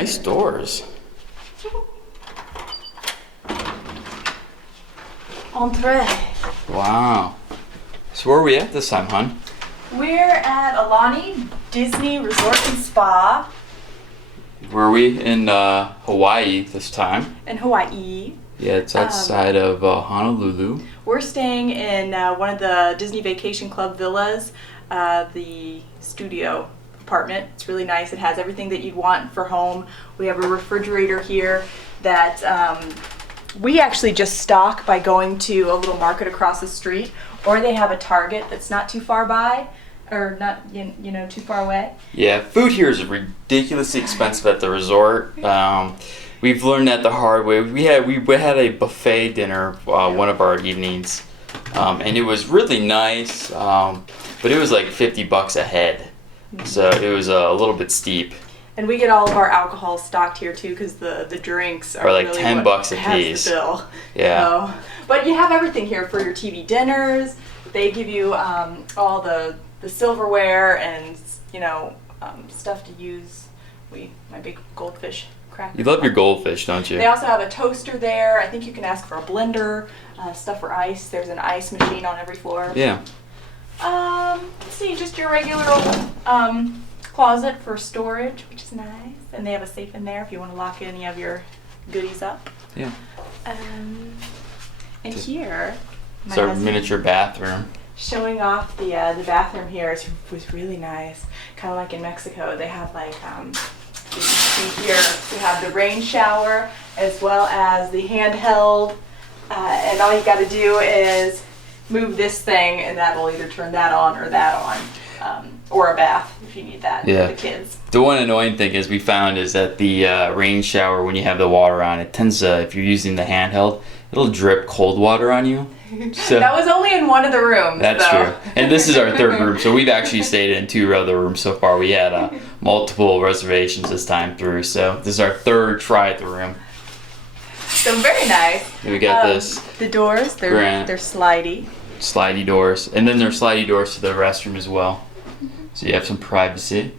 Nice doors. Entree. Wow. So where are we at this time, hon? We're at Aulani Disney Resort and Spa. Where are we? In Hawaii this time. In Hawaii. Yeah, it's outside of Honolulu. We're staying in one of the Disney Vacation Club villas, the studio apartment. It's really nice. It has everything that you'd want for home. We have a refrigerator here that we actually just stock by going to a little market across the street, or they have a Target that's not too far by, or not too far away. Yeah, food here is ridiculously expensive at the resort. We've learned that the hard way. We had a buffet dinner one of our evenings, and it was really nice, but it was like $50 a head, so it was a little bit steep. And we get all of our alcohol stocked here too, because the drinks are like really $10 what a has piece. the bill. Yeah. So, but you have everything here for your TV dinners. They give you all the silverware and stuff to use. My big goldfish cracker. You love your goldfish, don't you? They also have a toaster there. I think you can ask for a blender, stuff for ice. There's an ice machine on every floor. Yeah. Let's see, just your regular old closet for storage, which is nice. And they have a safe in there if you want to lock any of your goodies up. Yeah. And here, It's our miniature bathroom. showing off the bathroom here was really nice. Kind of like in Mexico, they have like you can see here we have the rain shower as well as the handheld, and all you got to do is move this thing, and that will either turn that on or that on, or a bath if you need that for the kids. The one annoying thing is we found is that the rain shower, when you have the water on, it tends to, if you're using the handheld, it'll drip cold water on you. So that was only in one of the rooms. That's true. And this is our third room, so we've actually stayed in 2 other rooms so far. We had multiple reservations this time through, so this is our third try at the room. So very nice. We got this. The doors, they're slidey. Slidey doors, and then there's slidey doors to the restroom as well. So you have some privacy.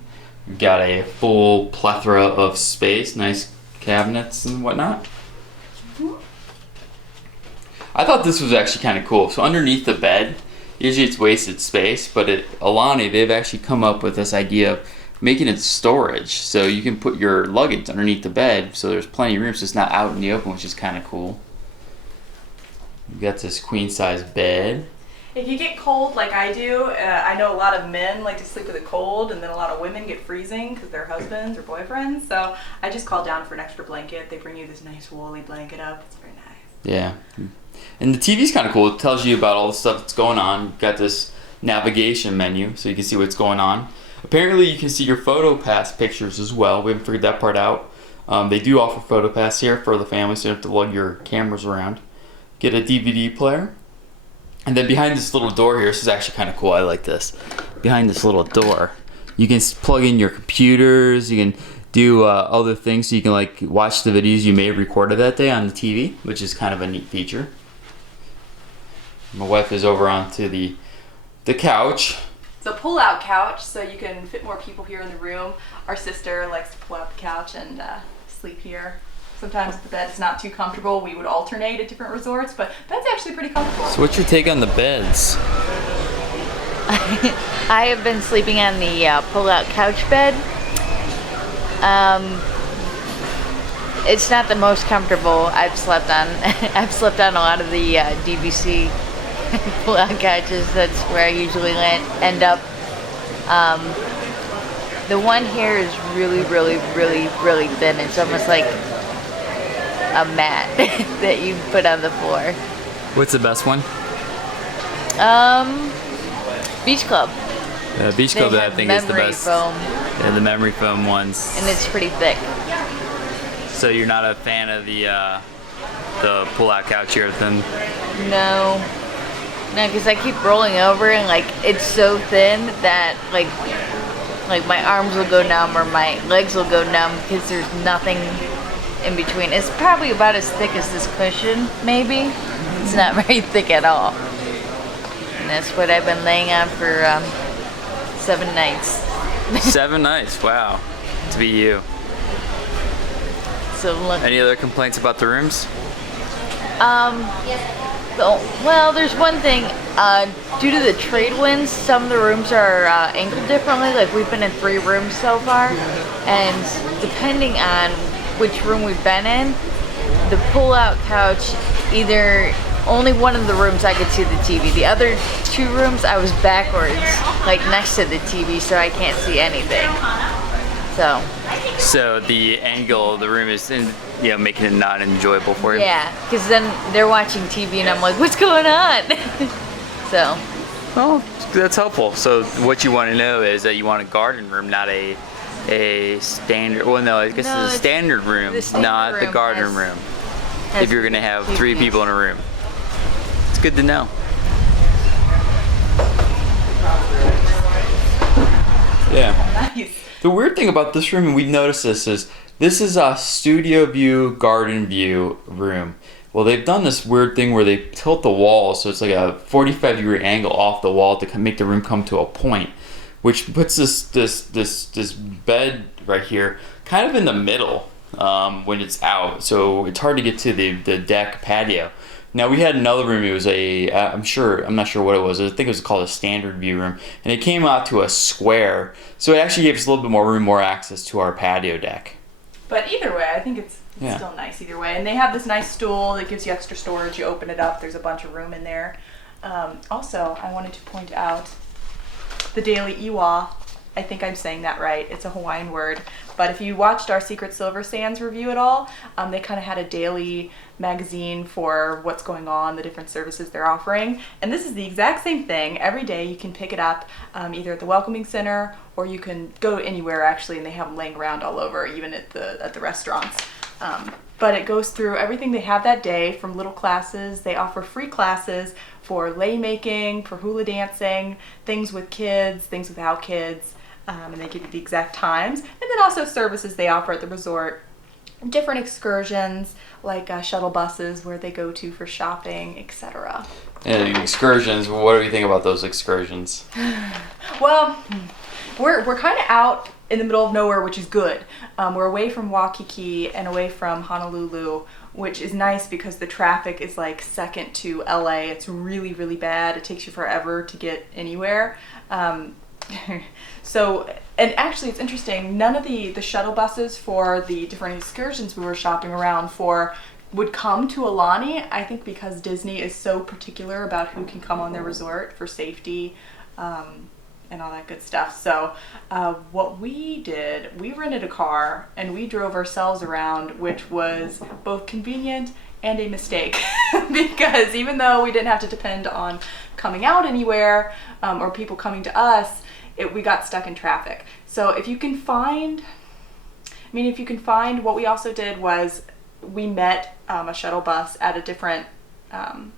We've got a full plethora of space, nice cabinets and whatnot. I thought this was actually kind of cool. So underneath the bed, usually it's wasted space, but at Aulani, they've actually come up with this idea of making it storage. So you can put your luggage underneath the bed, so there's plenty of room, so it's not out in the open, which is kind of cool. We've got this queen-size bed. If you get cold like I do, I know a lot of men like to sleep with a cold, and then a lot of women get freezing because their husbands or boyfriends. So I just call down for an extra blanket. They bring you this nice woolly blanket up. It's very nice. Yeah. And the TV's kind of cool. It tells you about all the stuff that's going on. You've got this navigation menu, so you can see what's going on. Apparently, you can see your PhotoPass pictures as well. We haven't figured that part out. They do offer PhotoPass here for the family, so you don't have to lug your cameras around. Get a DVD player. And then behind this little door here, this is actually kind of cool. I like this. Behind this little door, you can plug in your computers. You can do other things, so you can like watch the videos you may have recorded that day on the TV, which is kind of a neat feature. My wife is over onto the couch. It's a pull-out couch, so you can fit more people here in the room. Our sister likes to pull out the couch and sleep here. Sometimes the bed is not too comfortable. We would alternate at different resorts, but that's actually pretty comfortable. So what's your take on the beds? I have been sleeping on the pull-out couch bed. It's not the most comfortable I've slept on. I've slept on a lot of the DVC pull-out couches. That's where I usually end up. The one here is really, really, really, really thin. It's almost like a mat that you put on the floor. What's the best one? Beach Club. Beach Club, I think, is the best. Foam. Yeah, the memory foam ones. And it's pretty thick. So you're not a fan of the pull-out couch here then? No, because I keep rolling over and like it's so thin that like my arms will go numb or my legs will go numb because there's nothing in between. It's probably about as thick as this cushion, maybe. It's not very thick at all. And that's what I've been laying on for 7 nights. 7 nights, wow. To be you. So look. Any other complaints about the rooms? Well, there's one thing. Due to the trade winds, some of the rooms are angled differently. Like we've been in 3 rooms so far, and depending on which room we've been in, the pull-out couch, either only one of the rooms I could see the TV. The other 2 rooms I was backwards, like next to the TV, so I can't see anything. So the angle of the room is, making it not enjoyable for you. Yeah, because then they're watching TV and I'm like, what's going on? So. Well, that's helpful. So what you want to know is that you want a garden room, not a standard. Well, no, I guess it's a standard room, not the garden room. If you're gonna have 3 people in a room, it's good to know. Yeah. Nice. The weird thing about this room, and we've noticed this is a studio view, garden view room. Well, they've done this weird thing where they tilt the wall, so it's like a 45-degree angle off the wall to make the room come to a point, which puts this bed right here kind of in the middle when it's out. So it's hard to get to the deck patio. Now we had another room. It was I'm not sure what it was. I think it was called a standard view room, and it came out to a square. So it actually gave us a little bit more room, more access to our patio deck. But either way, I think it's still nice either way. And they have this nice stool that gives you extra storage. You open it up, there's a bunch of room in there. Also, I wanted to point out the Daily Iwa. I think I'm saying that right. It's a Hawaiian word. But if you watched our Secret Silver Sands review at all, they kind of had a daily magazine for what's going on, the different services they're offering. And this is the exact same thing. Every day you can pick it up either at the Welcoming Center or you can go anywhere actually, and they have them laying around all over, even at the restaurants. But it goes through everything they have that day, from little classes. They offer free classes for lei making, for hula dancing, things with kids, things without kids. And they give you the exact times. And then also services they offer at the resort. Different excursions, like shuttle buses where they go to for shopping, etc. And excursions, what do you think about those excursions? Well, we're kind of out in the middle of nowhere, which is good. We're away from Waikiki and away from Honolulu, which is nice because the traffic is like second to LA. It's really, really bad. It takes you forever to get anywhere. So, and actually it's interesting, none of the shuttle buses for the different excursions we were shopping around for would come to Aulani, I think because Disney is so particular about who can come on their resort for safety and all that good stuff. So what we did, we rented a car and we drove ourselves around, which was both convenient and a mistake because even though we didn't have to depend on coming out anywhere or people coming to us, we got stuck in traffic. So if you can find, what we also did was we met a shuttle bus at a different hotel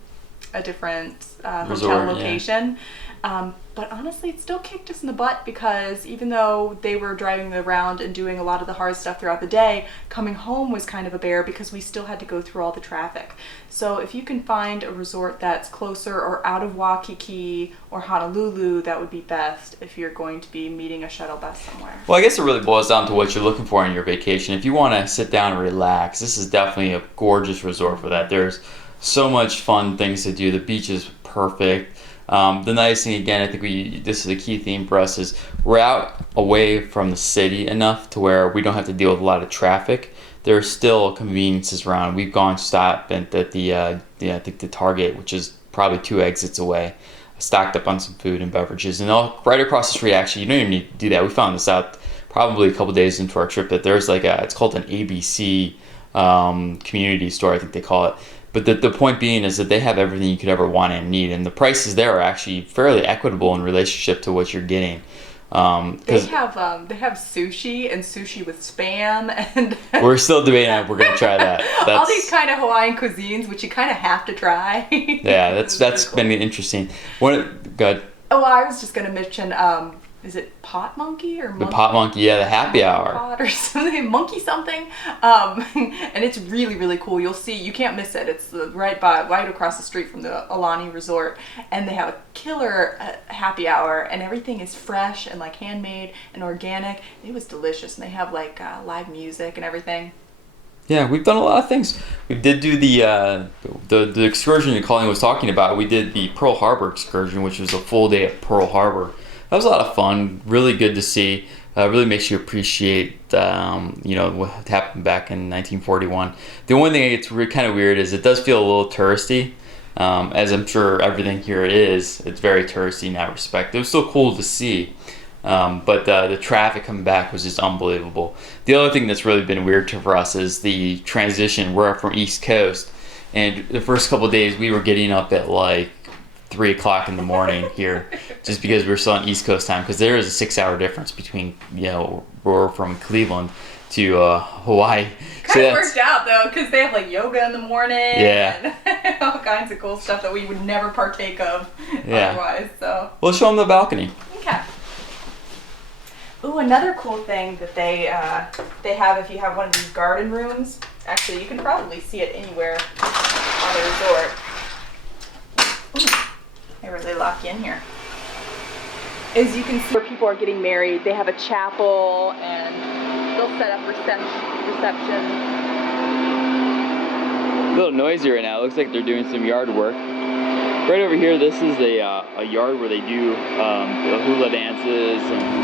location. Yeah. But honestly, it still kicked us in the butt because even though they were driving around and doing a lot of the hard stuff throughout the day, coming home was kind of a bear because we still had to go through all the traffic. So if you can find a resort that's closer or out of Waikiki or Honolulu, that would be best if you're going to be meeting a shuttle bus somewhere. Well, I guess it really boils down to what you're looking for in your vacation. If you want to sit down and relax, this is definitely a gorgeous resort for that. There's so much fun things to do. The beach is perfect. The nice thing, again, I think this is a key theme for us, is we're out away from the city enough to where we don't have to deal with a lot of traffic. There are still conveniences around. We've gone stop at the Target, which is probably 2 exits away, stocked up on some food and beverages. And right across the street, actually, you don't even need to do that. We found this out probably a couple days into our trip, that there's it's called an ABC community store, I think they call it. But the point being is that they have everything you could ever want and need, and the prices there are actually fairly equitable in relationship to what you're getting. They have sushi and sushi with Spam, and we're still debating if we're gonna try that. All these kind of Hawaiian cuisines, which you kind of have to try. Yeah, that's really cool. Been interesting. Good. Oh, I was just gonna mention. Is it Pot Monkey or the Pot Monkey? Yeah, the happy hour. Pot or something, Monkey something. And it's really, really cool. You'll see, you can't miss it. It's right across the street from the Aulani Resort, and they have a killer happy hour, and everything is fresh and handmade and organic. It was delicious, and they have live music and everything. Yeah, we've done a lot of things. We did do the excursion that Colleen was talking about. We did the Pearl Harbor excursion, which was a full day at Pearl Harbor. That was a lot of fun. Really good to see. Really makes you appreciate, what happened back in 1941. The one thing that gets kind of weird is it does feel a little touristy, as I'm sure everything here is. It's very touristy in that respect. It was still cool to see. But the traffic coming back was just unbelievable. The other thing that's really been weird for us is the transition. We're from East Coast, and the first couple of days we were getting up at like 3 o'clock in the morning here, just because we're still on East Coast time. Because there is a 6-hour difference between we're from Cleveland to Hawaii. Kind of worked out though, because they have like yoga in the morning. Yeah. And all kinds of cool stuff that we would never partake of otherwise. So we'll show them the balcony. Okay. Ooh, another cool thing that they have if you have one of these garden rooms. Actually, you can probably see it anywhere on the resort. Ooh, they really lock you in here. As you can see, where people are getting married, they have a chapel and they'll set up receptions. A little noisy right now. It looks like they're doing some yard work. Right over here, this is a yard where they do the hula dances and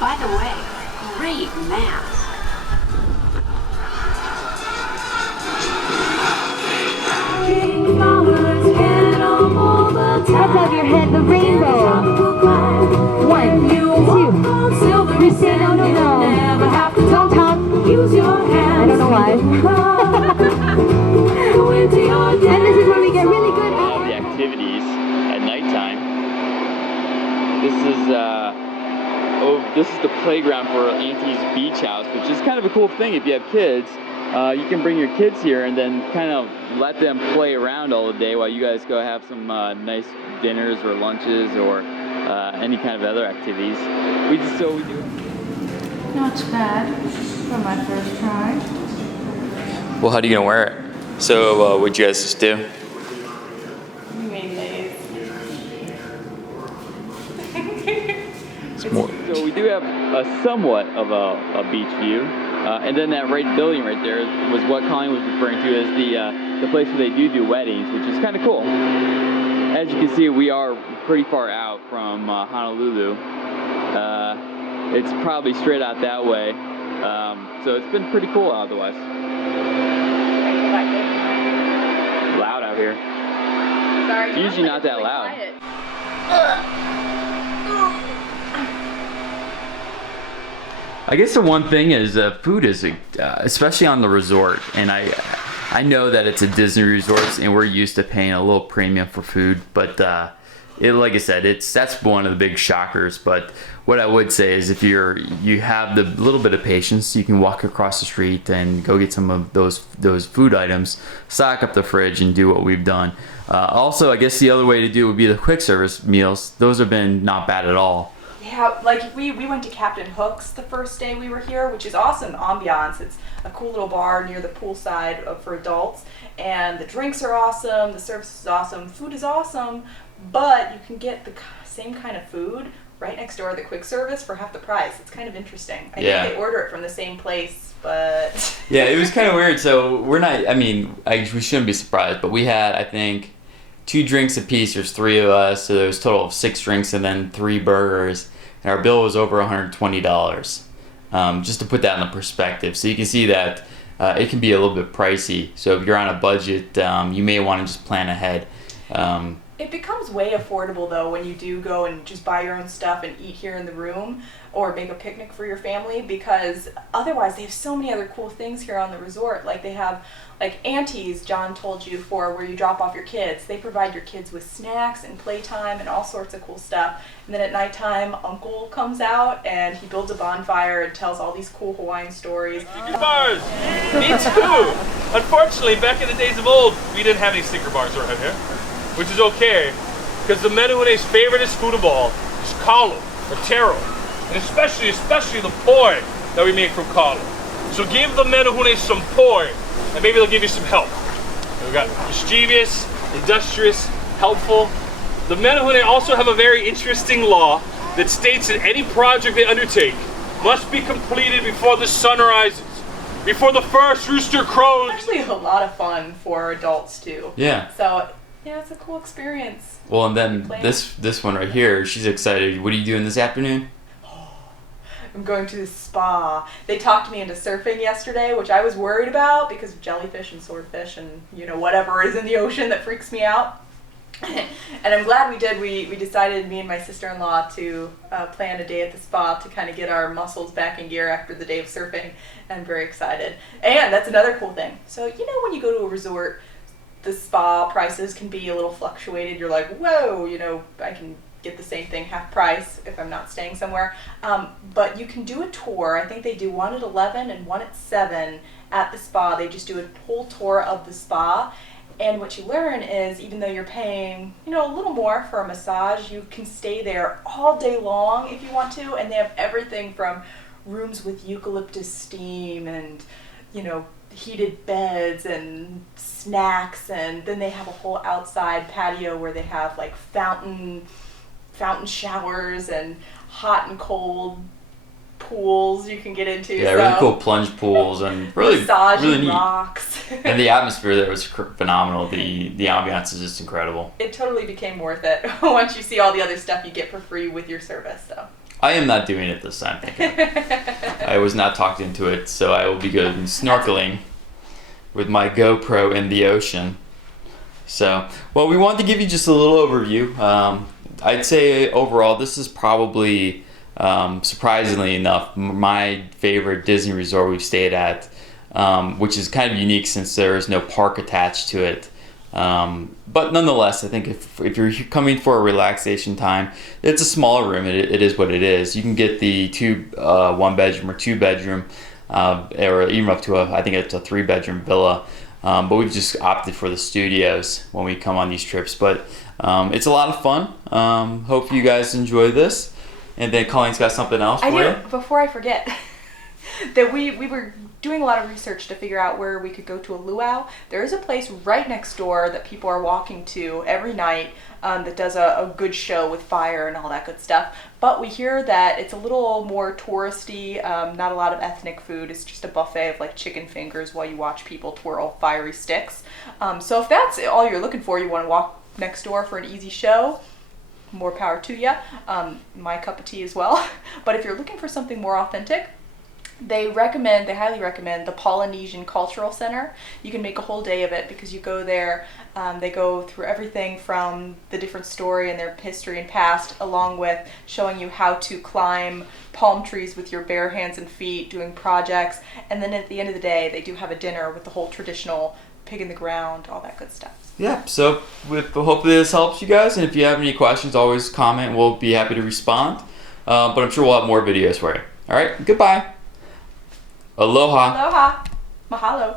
By the way, great mask. Above your head, the rainbow. 1, 2. You say no, no, no. Don't talk. I don't know why. And this is where we get really good all the activities at nighttime. This is the playground for Auntie's Beach House, which is kind of a cool thing if you have kids. You can bring your kids here and then kind of let them play around all the day while you guys go have some nice dinners or lunches or any kind of other activities. We do. Not bad for my first try. Well, how are you gonna wear it? So, what'd you guys just do? We made lace. So we do have a somewhat of a beach view, and then that building right there was what Colleen was referring to as the place where they do weddings, which is kind of cool. As you can see, we are pretty far out from Honolulu. It's probably straight out that way, so it's been pretty cool otherwise. Loud out here. Sorry, It's usually not that loud. I guess the one thing is food is, especially on the resort, and I know that it's a Disney resort and we're used to paying a little premium for food, but like I said, that's one of the big shockers. But what I would say is if you have the little bit of patience, you can walk across the street and go get some of those food items, stock up the fridge, and do what we've done. Also, I guess the other way to do it would be the quick service meals. Those have been not bad at all. Yeah, like we went to Captain Hook's the first day we were here, which is awesome ambiance. It's a cool little bar near the poolside for adults, and the drinks are awesome, the service is awesome, food is awesome, but you can get the same kind of food right next door at the quick service for half the price. It's kind of interesting. I think they order it from the same place, but... Yeah, it was kind of weird. So we're not, we shouldn't be surprised, but we had, I think, 2 drinks apiece. There's 3 of us, so there was a total of 6 drinks and then 3 burgers. And our bill was over $120. Just to put that in perspective. So you can see that it can be a little bit pricey. So if you're on a budget, you may want to just plan ahead. It becomes way affordable though when you do go and just buy your own stuff and eat here in the room or make a picnic for your family, because otherwise they have so many other cool things here on the resort. Like they have like aunties, John told you, for where you drop off your kids. They provide your kids with snacks and playtime and all sorts of cool stuff. And then at nighttime, Uncle comes out and he builds a bonfire and tells all these cool Hawaiian stories. Sticker bars! Me too! Unfortunately, back in the days of old, we didn't have any sticker bars around here. Which is okay, because the Menuhune's favorite food of all is kalo, or taro, and especially the poi that we make from kalo. So give the Menuhune some poi, and maybe they'll give you some help. We got mischievous, industrious, helpful. The Menuhune also have a very interesting law that states that any project they undertake must be completed before the sun rises, before the first rooster crows. It's actually a lot of fun for adults too. Yeah. So yeah, it's a cool experience. Well, and then this one right here, she's excited. What are you doing this afternoon? I'm going to the spa. They talked me into surfing yesterday, which I was worried about because of jellyfish and swordfish and, you know, whatever is in the ocean that freaks me out. And I'm glad we did. We decided, me and my sister-in-law, to plan a day at the spa to kind of get our muscles back in gear after the day of surfing. I'm very excited. And that's another cool thing. So, you know, when you go to a resort, the spa prices can be a little fluctuated. You're like, whoa, you know, I can get the same thing half price if I'm not staying somewhere. But you can do a tour. I think they do one at 11 and one at 7 at the spa. They just do a whole tour of the spa. And what you learn is, even though you're paying, you know, a little more for a massage, you can stay there all day long if you want to. And they have everything from rooms with eucalyptus steam and, you know, heated beds and snacks, and then they have a whole outside patio where they have like fountain showers and hot and cold pools you can get into. Yeah, really cool plunge pools and really neat. Rocks. And the atmosphere there was phenomenal. The ambiance is just incredible. It totally became worth it once you see all the other stuff you get for free with your service. So I am not doing it this time. I was not talked into it, so I will be going snorkeling with my GoPro in the ocean. So, well, we wanted to give you just a little overview. I'd say overall, this is probably, surprisingly enough, my favorite Disney resort we've stayed at, which is kind of unique since there is no park attached to it. But nonetheless, I think if you're coming for a relaxation time, it's a smaller room. It is what it is. You can get the 1 bedroom or 2 bedroom, or even up to I think it's a 3 bedroom villa. But we've just opted for the studios when we come on these trips. But it's a lot of fun. Hope you guys enjoy this. And then Colleen's got something else for you. Before I forget, that we were doing a lot of research to figure out where we could go to a luau. There is a place right next door that people are walking to every night that does a good show with fire and all that good stuff. But we hear that it's a little more touristy, not a lot of ethnic food. It's just a buffet of like chicken fingers while you watch people twirl fiery sticks. So if that's all you're looking for, you want to walk next door for an easy show, more power to you. My cup of tea as well. But if you're looking for something more authentic, they highly recommend the Polynesian Cultural Center. You can make a whole day of it because you go there. They go through everything from the different story and their history and past, along with showing you how to climb palm trees with your bare hands and feet, doing projects. And then at the end of the day, they do have a dinner with the whole traditional pig in the ground, all that good stuff. Yeah, so hopefully this helps you guys. And if you have any questions, always comment. We'll be happy to respond. But I'm sure we'll have more videos for you. All right, goodbye. Aloha. Aloha. Mahalo.